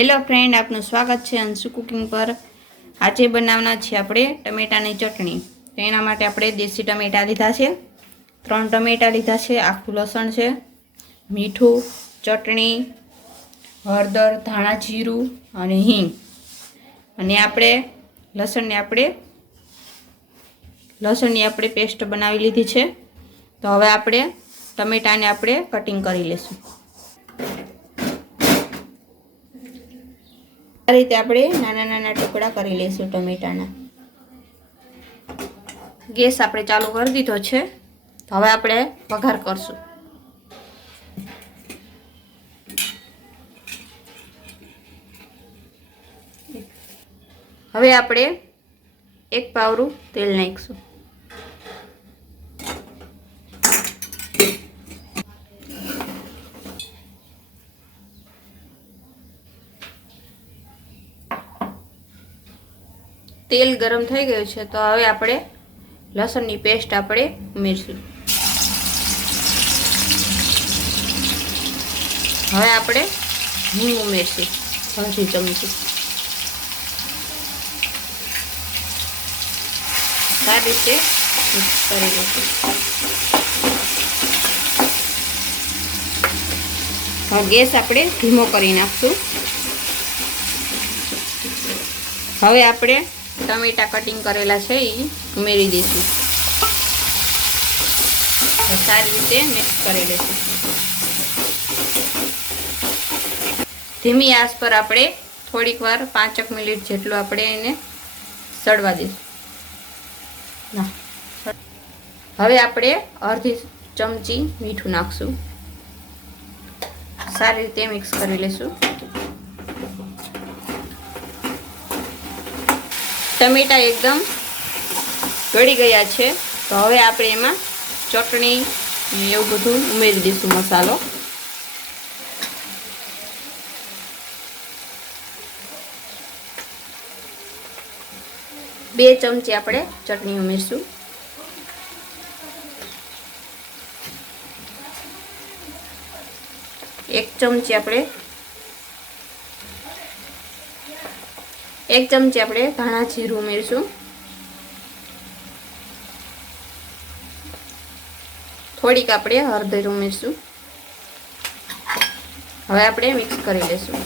Hello friend આપનું સ્વાગત છે અંશુ કુકિંગ પર. આજે બનાવવાના છે આપણે ટમેટાની ચટણી. તો એના માટે આપણે દેશી ટમેટા લીધા છે. ત્રણ ટમેટા લીધા છે, આખું લસણ છે, મીઠું, ચટણી, હળદર, ધાણા જીરું અને હિંગ. અને આપણે લસણને આપણે, લસણની આપણે પેસ્ટ બનાવી લીધી છે. તો હવે આપણે ટમેટાને આપણે કટિંગ કરી લઈશું આ રીતે આપણે નાના નાના ટુકડા કરી લઈશું ટમેટાના. ગેસ આપણે ચાલુ કરી દીધો છે. તો હવે આપણે વઘાર કરશું. હવે આપણે એક પાવરું તેલ નાખીશું. તેલ ગરમ થઈ ગયું છે, તો હવે આપણે લસણની પેસ્ટ આપણે ઉમેરશું. હવે આપણે હિંગ ઉમેરશું, અડધી ચમચી. સારી રીતે મિક્સ કરી હવે ગેસ આપણે ધીમો કરી નાખશું. હવે આપણે ટમેટા કટિંગ કરેલા છે એ ઉમેરી દઈશું. સારી રીતે મિક્સ કરી લઈશું. ધીમી આંચ પર આપણે થોડીક વાર પાંચક મિનિટ જેટલું આપણે એને સડવા દઈશું. હવે આપણે અડધી ચમચી મીઠું નાખશું. સારી રીતે મિક્સ કરી લઈશું. ટમેટા એકદમ ગળી ગયા છે. તો હવે આપણે એમાં ચટણી એવું બધું ઉમેરી દઈશું મસાલો. બે ચમચી આપણે ચટણી ઉમેરશું. એક ચમચી આપણે એક ચમચી આપણે ધાણા જીરું ઉમેરશું. થોડીક આપણે હળદર ઉમેરશું. હવે આપણે મિક્સ કરી લઈશું.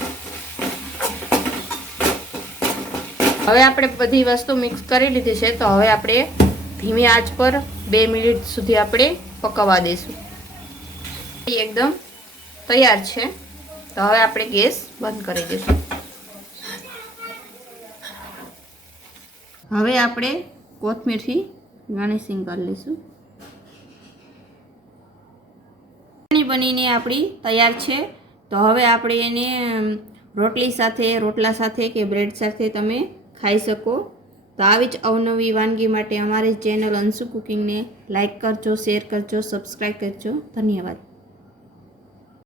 હવે આપણે બધી વસ્તુ મિક્સ કરી લીધી છે, તો હવે આપણે ધીમી આંચ પર બે મિનિટ સુધી આપણે પકવવા દઈશું. એકદમ તૈયાર છે. તો હવે આપણે ગેસ બંધ કરી દઈશું. હવે આપણે કોથમીરથી ગાર્નિશિંગ કરી લઈશું. બનીને આપણી તૈયાર છે. તો હવે આપણે એને રોટલી સાથે, રોટલા સાથે કે બ્રેડ સાથે તમે ખાઈ શકો. તો આવી જ અવનવી વાનગી માટે અમારી ચેનલ અંશુ કુકિંગને લાઇક કરજો, શેર કરજો, સબસ્ક્રાઈબ કરજો. ધન્યવાદ.